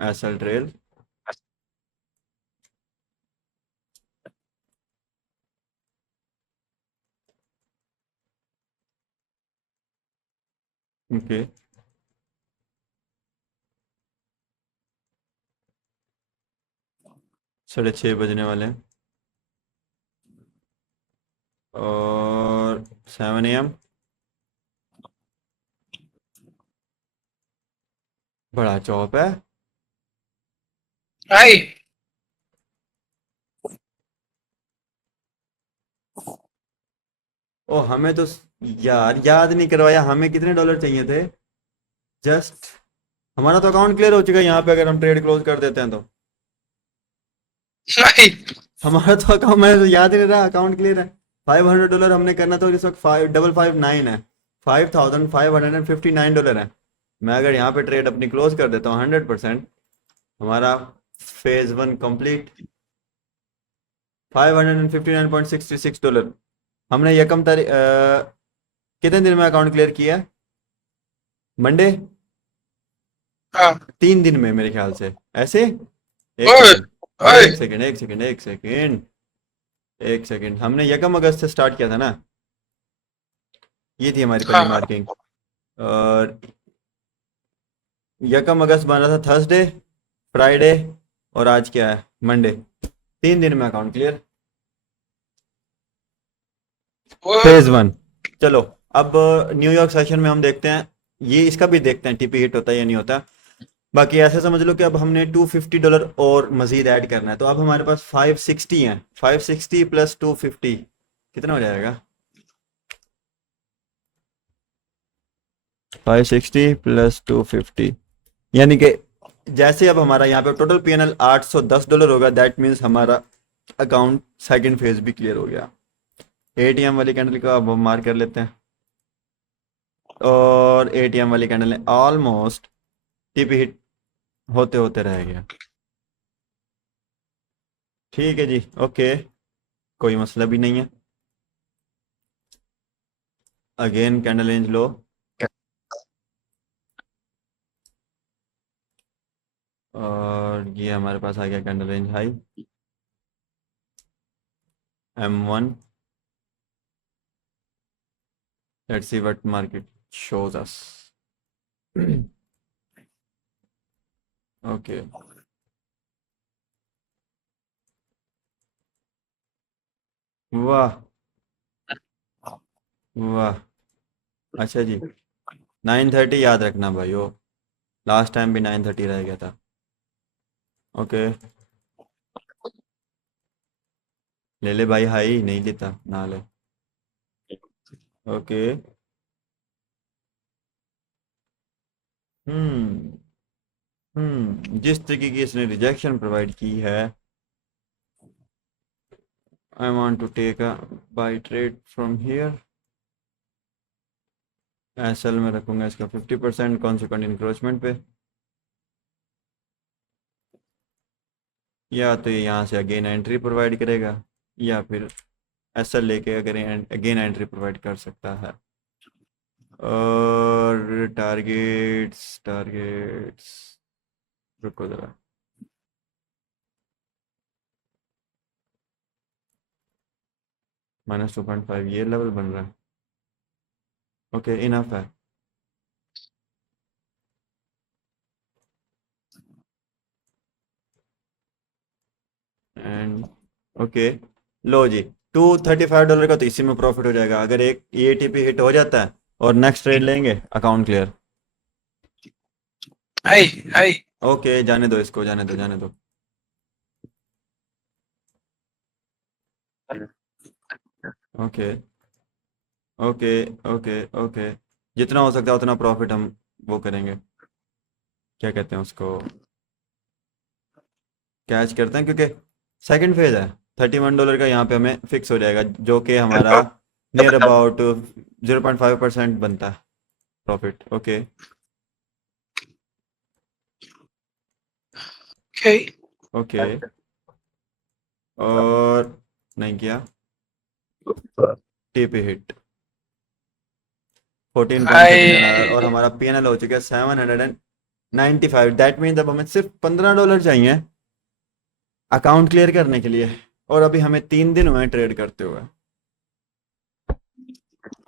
SL trail. Okay, 6:30 बजने वाले हैं और 7 AM। बड़ा चौप है। हाय। ओ हमें तो यार याद नहीं करवाया, हमें कितने डॉलर चाहिए थे? जस्ट, हमारा तो अकाउंट क्लियर हो चुका है यहाँ पे अगर हम ट्रेड क्लोज कर देते हैं तो। हाय। हमारा तो अकाउंट, मैं तो याद ही नहीं रहा अकाउंट क्लियर है। $500 हमने करना था और इस वक्त 5559 है। $5,559 है। मैं अगर यहाँ पे ट्रेड अपनी क्लोज कर देता हूँ 100%, हमारा फेज 1 कंप्लीट। $559.66। हमने यकम तारीख कितने दिन में अकाउंट क्लियर किया? मंडे। हाँ। 3 दिन में मेरे ख्याल से ऐसे। एक ओए। सेकेंड, ओए। एक सेकेंड, एक सेकेंड, एक सेकेंड, एक सेकेंड, हमने यकम अगस्त से स्टार्ट किया था ना। ये थी हमारी पहली हाँ। मार्किंग। और यकम अगस्त बन रहा था थर्सडे, फ्राइडे, और आज क्या है? मंडे। 3 दिन में अकाउंट क्लियर, ओए। फेज 1। चलो, अब न्यूयॉर्क सेशन में हम देखते हैं, ये इसका भी देखते हैं टीपी हिट होता है या नहीं होता। बाकी ऐसे समझ लो कि अब हमने $250 और मजीद ऐड करना है, तो अब हमारे पास 560 है। 560 प्लस 250 कितना हो जाएगा? 560 प्लस 250 यानी कि जैसे अब हमारा यहाँ पे टोटल पीएनएल $810 होगा, दैट मीन्स हमारा अकाउंट सेकंड फेज भी क्लियर हो गया। एटीएम वाली कैंडल को अब हम मार्क कर लेते हैं और एटीएम वाली कैंडल ने ऑलमोस्ट टीपी हिट होते होते रह गया। ठीक है जी, ओके, कोई मसला भी नहीं है। अगेन कैंडल रेंज लो, और ये हमारे पास आ गया candle range high M1. Let's see what market shows us. Okay. वाह वाह, अच्छा जी, 9:30 याद रखना भाइयों, लास्ट टाइम भी 9:30 रह गया था। ओके, ले ले भाई, हाई नहीं लेता ना ले। ओके, हम्म जिस तरीके की इसने रिजेक्शन प्रोवाइड की है, I want to take a buy trade from here. SL में रखूंगा इसका 50% कॉन्सिक्वेंट इंक्रोचमेंट पे, या तो ये यहाँ से अगेन एंट्री प्रोवाइड करेगा, या फिर एसएल लेके अगर अगेन एंट्री प्रोवाइड कर सकता है। और टारगेट्स टारगेट्स, रुको ज़रा, -2.5 ये लेवल बन रहा है। ओके, इनफ है। एंड ओके, लो जी, $235 का तो इसी में प्रॉफिट हो जाएगा अगर एक EATP हिट हो जाता है, और नेक्स्ट ट्रेड लेंगे अकाउंट क्लियर। हाय हाय ओके, जाने दो इसको, जाने दो जाने दो। ओके ओके ओके ओके, जितना हो सकता है उतना प्रॉफिट हम वो करेंगे, क्या कहते हैं उसको, कैच करते हैं, क्योंकि सेकंड फेज है। $31 का यहाँ पे हमें फिक्स हो जाएगा, जो कि हमारा नियर अबाउट 0.5% बनता है प्रॉफिट। ओके ओके ओके, और नहीं किया, टीपी हिट $14.39, और हमारा PNL हो चुका है 795। दैट मीन्स अब हमें सिर्फ $15 चाहिए अकाउंट क्लियर करने के लिए, और अभी हमें 3 दिन हुए ट्रेड करते हुए।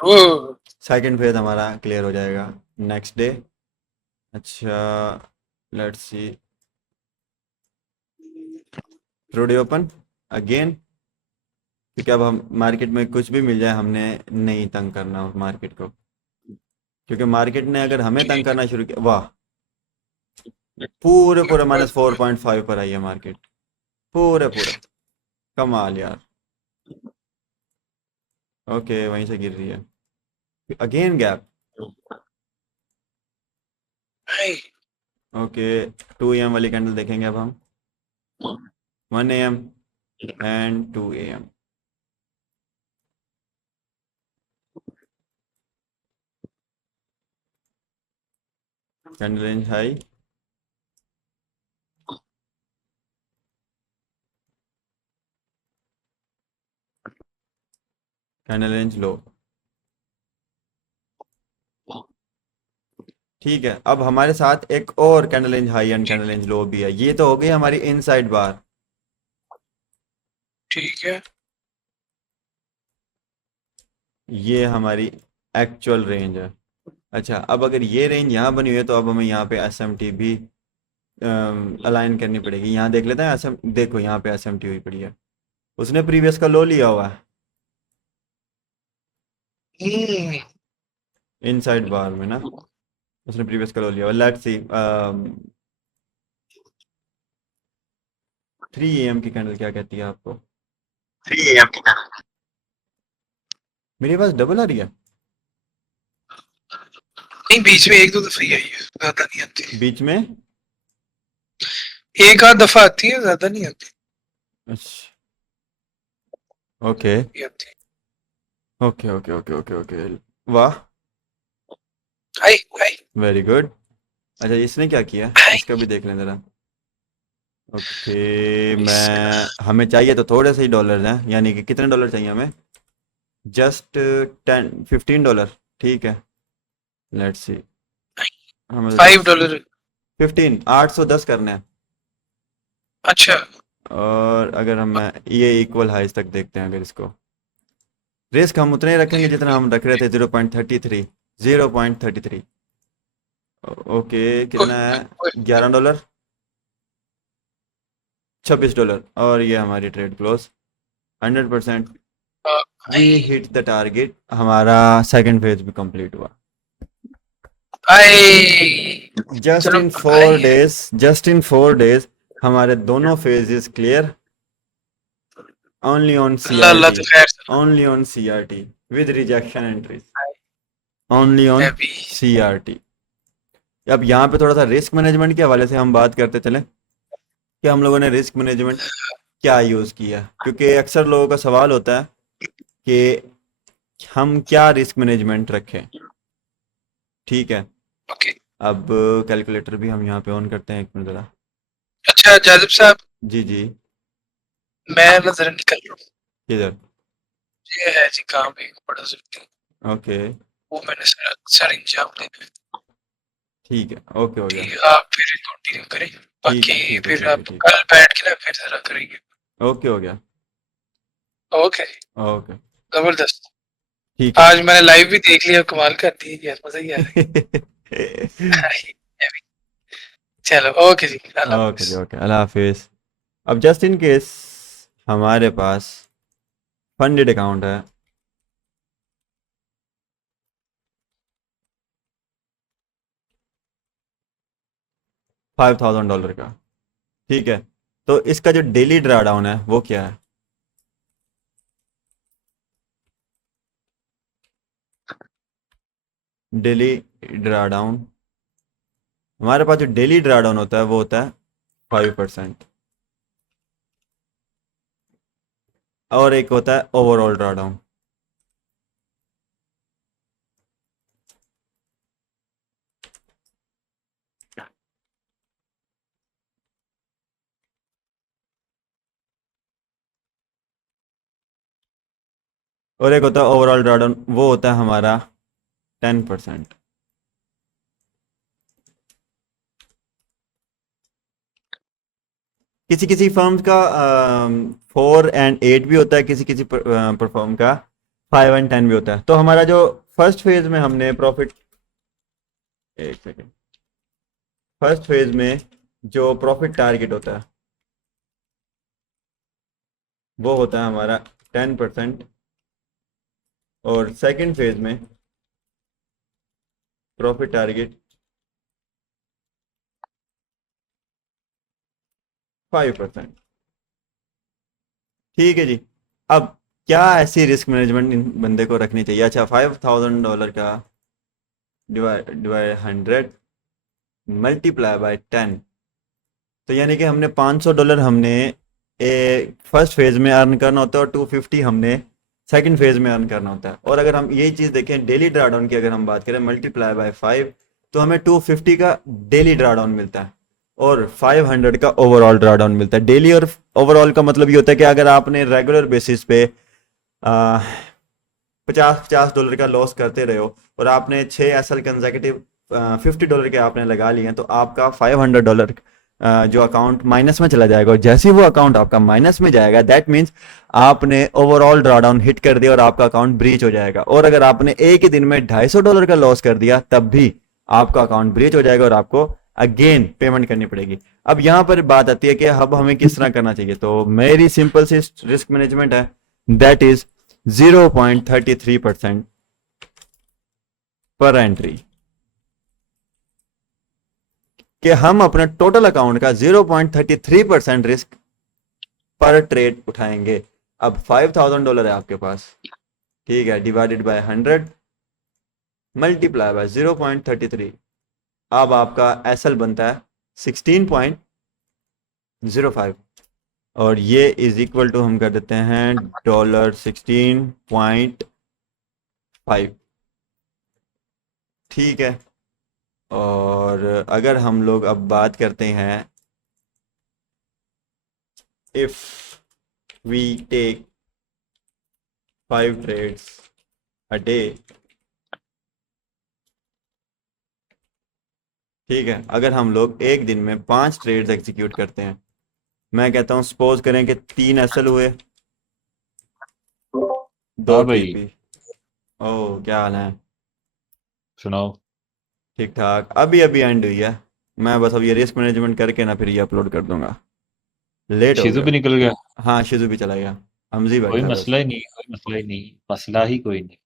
ओ सेकंड फेज हमारा क्लियर हो जाएगा नेक्स्ट डे। अच्छा, let's see, through open again, क्योंकि अब हम मार्केट में कुछ भी मिल जाए हमने नहीं तंग करना मार्केट को, क्योंकि मार्केट ने अगर हमें तंग करना शुरू किया, वाह, पूरे पूरे -4.5 पर आई है मार्केट, पूरे पूरे, कमाल यार। ओके, वहीं से गिर रही है अगेन गैप। हाय ओके, 2 AM वाली कैंडल देखेंगे अब हम, 1 AM and 2 AM। Candle range high, candle range low. ठीक है, अब हमारे साथ एक और candle range high and candle range low भी है, ये तो हो गई हमारी इनसाइड बार। ठीक है ये हमारी एक्चुअल रेंज है। अच्छा, अब अगर ये रेंज यहाँ बनी हुई है, तो अब हमें यहाँ पे SMT भी अलाइन करनी पड़ेगी। यहाँ देख लेते हैं, SM देखो यहाँ पे SMT हुई पड़ी है, उसने प्रीवियस का लो लिया हुआ है हम्म इनसाइड बार में ना, उसने प्रीवियस का लो लिया हुआ। लेट्स सी, 3 AM की कैंडल क्या कहती है आपको? मेरे पास डबल आ रही है नहीं बीच में एक दो दफा ही आई है ज्यादा नहीं आती बीच में। एक आध दफा आती है ज्यादा नहीं आती अच्छा, ओके ये आती okay okay okay okay okay, वाह, हाय हाय वेरी गुड। अच्छा, इसने क्या किया, हाय इसका भी देख लें ज़रा। ओके, मैं हमें चाहिए तो थोड़े से ही डॉलर हैं, यानी कि कितने डॉलर चाहिए हमें, जस्ट $15। ठीक है, लेट्स सी। हमें तो $5। 15 810 करना है। अच्छा, और अगर हम ये इक्वल हाइज तक देखते हैं, अगर इसको रिस्क हम उतने ही रखेंगे जितना हम रख रहे थे, 0.33। 0.33। ओके, कोई कितना है? कोई $11, $26। और ये हमारी trade close 100%। We I hit the target, हमारा सेकंड फेज भी कंप्लीट हुआ। आई जस्ट चलो in I 4 days, just in 4 days हमारे दोनों फेजेस क्लियर, ओनली ऑन अल्लाह अल्लाह CRT, तो खैर only on CRT with rejection entries, only on मैं भी CRT। अब यहाँ पे थोड़ा सा रिस्क मैनेजमेंट के हवाले से हम बात करते चलें कि हम लोगों ने रिस्क मैनेजमेंट क्या यूज़ किया, क्योंकि अक्सर लोगों का सवाल होता है कि हम क्या रिस्क मैनेजमेंट रखें। ठीक है, ओके। अब कैलकुलेटर भी हम यहाँ पे ऑन करते हैं, एक मिनट ज़रा। अच्छा जाजिब साहब, जी जी। मैं ना जरा निकल रहा हूँ। किधर? ये है जी काम एक बड़ा जरूरी, ओके, वो मैंने सारा इंजाम देना है। ठीक है, ओके हो गया। ठीक है, आप फिर कंटिन्यू करें, ठीक बाकी है, ठीक है, फिर ठीक है, आप ठीक कल बैठ के ना फिर जरा करेंगे। है, ओके हो गया। ओके, ओके, जबरदस्त। ठीक है। आज मैंने लाइव भी देख लिया, कमाल कर दी यार, मजा ही आ ओके गया। चलो ओके जी, अल्लाह जी, हाफिज। ओके, अल्लाह हाफिज। अब जस्ट इन केस हमारे पास फंडेड अकाउंट है, $5,000 का। ठीक है, तो इसका जो डेली ड्रा डाउन है वो क्या है? डेली ड्रा डाउन, हमारे पास जो डेली ड्रा डाउन होता है वो होता है 5%। और एक होता है ओवरऑल ड्रा डाउन। और एक होता है ओवरऑल ड्रा डाउन, वो होता है हमारा 10%। किसी किसी फर्म्स का 4 and 8 भी होता है, किसी किसी परफॉर्म का 5 and 10 भी होता है। तो हमारा जो फर्स्ट फेज में हमने प्रॉफिट, एक सेकेंड, फर्स्ट फेज में जो प्रॉफिट टारगेट होता है वो होता है हमारा 10%। और सेकंड फेज में प्रॉफिट टारगेट 5%। ठीक है जी। अब क्या ऐसी रिस्क मैनेजमेंट इन बंदे को रखनी चाहिए? अच्छा, $5,000 का डिवाइड डिवाइड 100 मल्टीप्लाई बाय 10, तो यानी कि हमने $500 हमने फर्स्ट फेज में अर्न करना होता है, और 250 हमने सेकंड फेज में अर्न करना होता है। और अगर हम यही चीज़ देखें डेली ड्राडाउन की, अगर हम बात करें मल्टीप्लाई बाय 5, तो हमें 250 का डेली ड्राडाउन मिलता है और 500 का ओवरऑल ड्राडाउन मिलता है। डेली और ओवरऑल का मतलब ये होता है कि अगर आपने रेगुलर बेसिस पे 50-50 डॉलर का लॉस करते रहे हो और आपने 6 SL कंजेकेटिव $50 के आपने लगा लिए हैं, तो आपका $500 जो अकाउंट माइनस में चला जाएगा। और जैसे ही वो अकाउंट आपका माइनस में जाएगा, दैट मीन्स आपने ओवरऑल ड्रॉडाउन हिट कर दिया और आपका अकाउंट ब्रीच हो जाएगा। और अगर आपने एक ही दिन में $250 का लॉस कर दिया, तब भी आपका अकाउंट ब्रीच हो जाएगा और आपको अगेन पेमेंट करनी पड़ेगी। अब यहाँ पर बात आती है कि अब हमें किस तरह करना चाहिए। तो मेरी सिंपल सी रिस्क मैनेजमेंट है, दैट इज 0.33% पर एंट्री, कि हम अपने टोटल अकाउंट का 0.33% रिस्क पर ट्रेड उठाएंगे। अब $5,000 है आपके पास, ठीक है, डिवाइडेड बाय 100 मल्टीप्लाई बाय 0.33, अब आपका एसएल बनता है 16.05। और ये इज इक्वल टू हम कर देते हैं $16.5। ठीक है, और अगर हम लोग अब बात करते हैं, if we take 5 trades a day, ठीक है, अगर हम लोग एक दिन में 5 ट्रेड्स एग्जीक्यूट करते हैं, मैं कहता हूँ सपोज करें कि 3 एसएल हुए, 2 हाँ भाई, टीपी। ओह, क्या हाल है? सुनाओ। ठीक ठाक, अभी अभी एंड हुई है। मैं बस अब ये रिस्क मैनेजमेंट करके ना फिर ये अपलोड कर दूंगा। लेट हो शिजू गया। भी निकल गया। हाँ, शिजू भी चला गया। हमजी कोई बैठा है बस। मसला ही नहीं, कोई मसला ही नहीं, मसला ही कोई नहीं।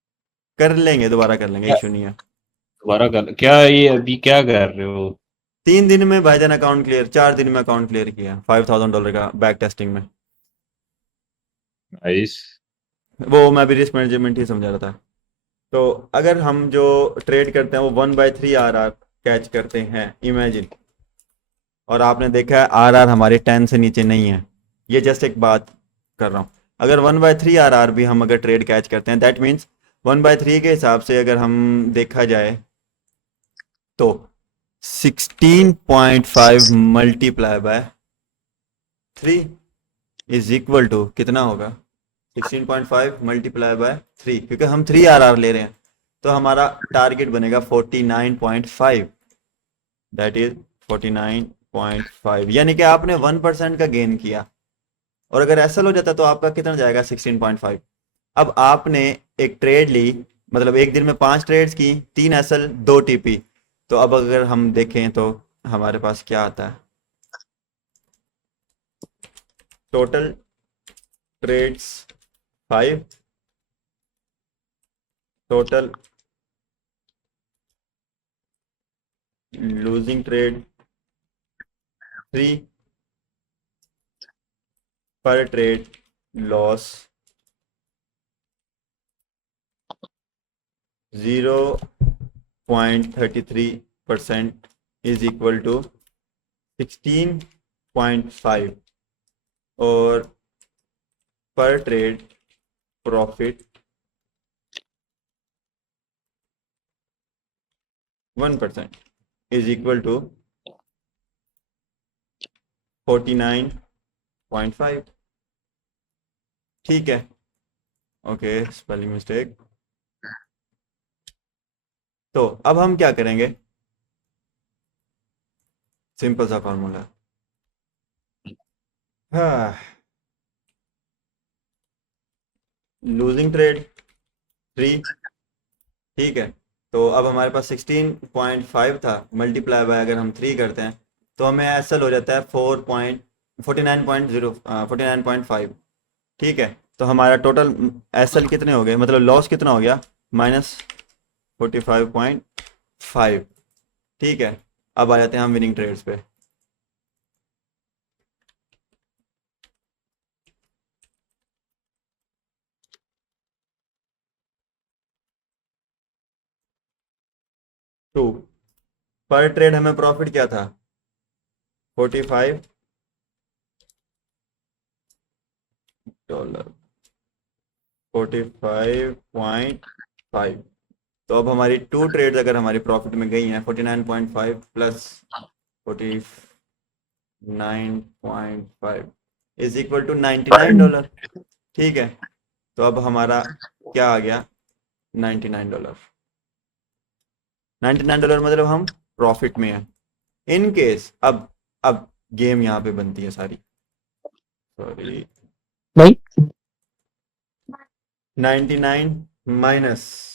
कर लेंगे, दोबारा कर लेंगे, क्या इशू नहीं है। दोबारा कर, क्या ये अभी क्या कर रहे हो? 3 दिन में भाईजान अकाउंट क्लियर, 4 दिन में अकाउंट क्लियर किया $5,000 का बैक टेस्टिंग में। नाइस। वो मैं भी रिस्क मैनेजमेंट ही समझा रहा था। तो अगर हम जो ट्रेड करते हैं वो 1/3 RR कैच करते हैं, इमेजिन। और आपने देखा है RR हमारे 10 से नीचे नहीं है। ये जस्ट एक बात कर रहा हूँ। अगर 1/3 RR भी हम अगर ट्रेड कैच करते हैं, दैट मीन्स 1/3 के हिसाब से अगर हम देखा जाए तो 16.5 multiply by 3 is equal to कितना होगा? 16.5 मल्टीप्लाई बाय 3, क्योंकि हम 3 RR ले रहे हैं, तो हमारा टारगेट बनेगा 49.5। दैट इज 49.5, यानी कि आपने 1% का गेन किया। और अगर एसएल हो जाता तो आपका कितना जाएगा? 16.5। अब आपने एक ट्रेड ली, मतलब एक दिन में 5 ट्रेड्स की, 3 एसएल, 2 टीपी। तो अब अगर हम देखें तो हमारे पास क्या आता है? Total trades 5, total losing trade 3, per trade loss 0.33% is equal to 16.5। और per trade profit 1% is equal to 49.5। ठीक है, ओके, स्पेलिंग मिस्टेक। तो अब हम क्या करेंगे? सिंपल सा फॉर्मूला। हाँ, लूजिंग ट्रेड 3, ठीक है। तो अब हमारे पास 16.5 था, मल्टीप्लाई बाय अगर हम 3 करते हैं तो हमें एसएल हो जाता है 49.5। ठीक है, तो हमारा टोटल एसएल कितने हो गए, मतलब लॉस कितना हो गया? -45.5। ठीक है, अब आ जाते हैं हम विनिंग ट्रेड्स पे। टू, पर ट्रेड हमें प्रॉफिट क्या था? 45 डॉलर, 45.5। तो अब हमारी 2 ट्रेड्स अगर हमारी प्रॉफिट में गई हैं, 49.5 प्लस 49.5 इज इक्वल टू $99। ठीक है, तो अब हमारा क्या आ गया? $99। $99 मतलब हम प्रॉफिट में हैं। इन केस अब गेम यहाँ पे बनती है सारी। सॉरी, नहीं 99 माइनस,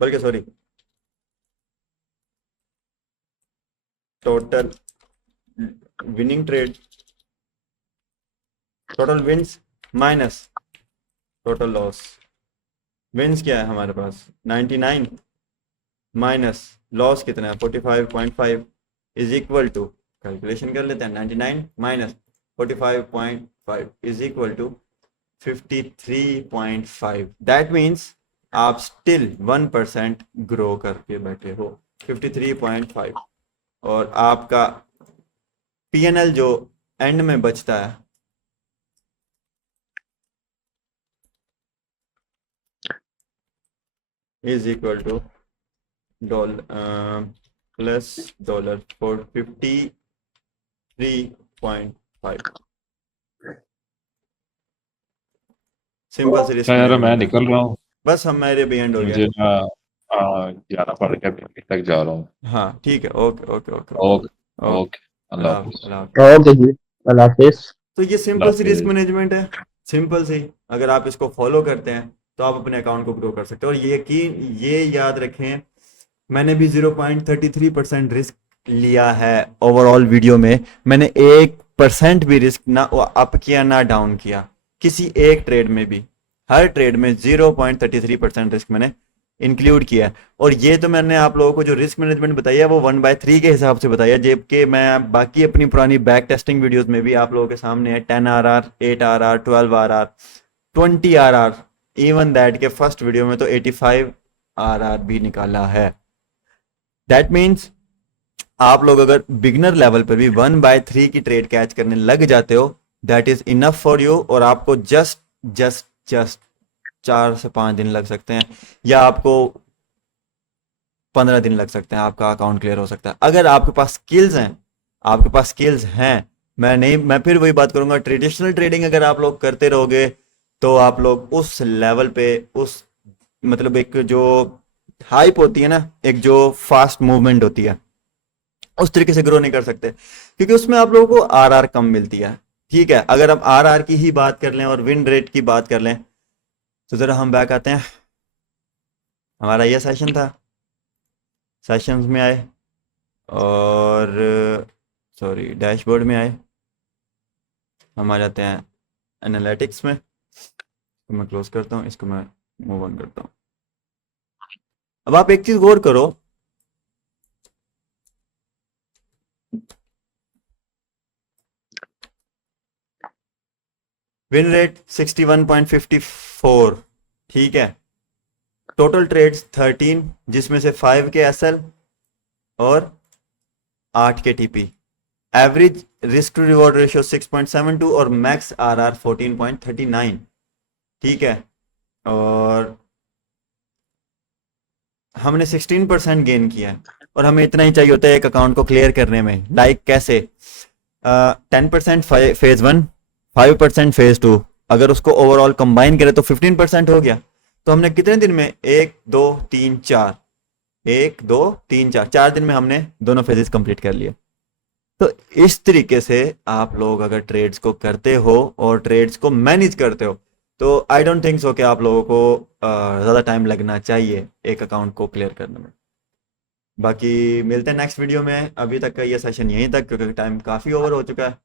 बल्कि sorry, total winning trade, total wins minus total loss. Wins क्या है हमारे पास? 99 माइनस लॉस कितना है? 45.5 इज इक्वल टू, कैलकुलेशन कर लेते हैं, 99 minus 45.5 is equal to 53.5। That means आप स्टिल 1% ग्रो करके बैठे हो, 53.5। और आपका पीएनएल जो एंड में बचता है is equal to dollar plus dollar for 53.5। Simple सी रिस्क क्या यार, मैं मैनेजमेंट है। निकल रहा हूँ। बस हम मेरे भी एंड हो गया। मुझे ना जाना पड़ेगा, दिल्ली तक जा रहा हूँ। हाँ ठीक है, okay okay okay okay okay okay, अल्लाह हाफिज। अल्लाह हाफिज़। ओके जी, अल्लाह हाफिज। तो ये अल्लाह सिंपल सी रिस्क हाफिज। मैनेजमेंट है, सिंपल सी। अगर आप इसको फॉलो करते हैं तो आप अपने अकाउंट को ग्रो कर सकते हैं। और ये याद रखें, मैंने भी 0.33% रिस्क लिया है ओवरऑल वीडियो में। मैंने 1% भी रिस्क ना अप किया ना डाउन किया किसी एक ट्रेड में भी। हर ट्रेड में 0.33% रिस्क मैंने इंक्लूड किया है। और ये तो मैंने आप लोगों को जो रिस्क मैनेजमेंट बताई है वो 1/3 के हिसाब से बताया, जबकि मैं बाकी अपनी पुरानी बैक टेस्टिंग वीडियोस में भी आप लोगों के सामने है 10 RR, 8 RR, 12 RR, 20 RR, even that के फर्स्ट वीडियो में तो 85 RR भी निकाला है। दैट मीन्स आप लोग अगर बिगनर लेवल पर भी 1/3 की ट्रेड कैच करने लग जाते हो, that is enough for you. और आपको जस्ट जस्ट जस्ट 4 से 5 दिन लग सकते हैं, या आपको 15 दिन लग सकते हैं, आपका अकाउंट क्लियर हो सकता है अगर आपके पास स्किल्स हैं। आपके पास स्किल्स हैं। मैं फिर वही बात करूंगा, ट्रेडिशनल ट्रेडिंग अगर आप लोग करते रहोगे तो आप लोग उस लेवल पे, उस मतलब एक जो हाइप होती है ना, एक जो फास्ट मूवमेंट होती है, उस तरीके से ग्रो नहीं कर सकते, क्योंकि उसमें आप लोगों को आरआर कम मिलती है। ठीक है, अगर हम आरआर की ही बात कर लें और विन रेट की बात कर लें, तो जरा हम बैक आते हैं। हमारा ये सेशन था, सेशंस में आए और सॉरी डैशबोर्ड में आए। हम आ जाते हैं एनालिटिक्स में। तो मैं क्लोज करता हूँ इसको, मैं मूव ऑन करता हूँ। अब आप एक चीज गौर करो, विन रेट 61.54, ठीक है। टोटल ट्रेड्स 13, जिसमें से 5 के एसएल और 8 के TP. Average risk to reward ratio 6.72 और मैक्स आरआर 14.39, ठीक है। और हमने 16% गेन किया है, और हमें इतना ही चाहिए होता है एक अकाउंट को क्लियर करने में। लाइक कैसे? 10% फेज 1, 5% फेज 2, अगर उसको ओवरऑल कंबाइन करें तो 15% हो गया। तो हमने कितने दिन में, 1 2 3 4, 1 2 3 4, 4 दिन में हमने दोनों फेजेस कंप्लीट कर लिए। तो इस तरीके से आप लोग अगर ट्रेड्स को करते हो और ट्रेड्स को मैनेज करते हो, तो आई डोंट थिंक सो कि आप लोगों को ज़्यादा टाइम लगना चाहिए एक अकाउंट को क्लियर करने में। बाकी मिलते हैं नेक्स्ट वीडियो में। अभी तक का ये सेशन यहीं तक, क्योंकि टाइम काफ़ी ओवर हो चुका है।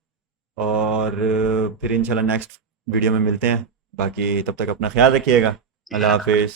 और फिर इंशाल्लाह नेक्स्ट वीडियो में मिलते हैं। बाकी तब तक अपना ख्याल रखिएगा। अल्लाह हाफिज़।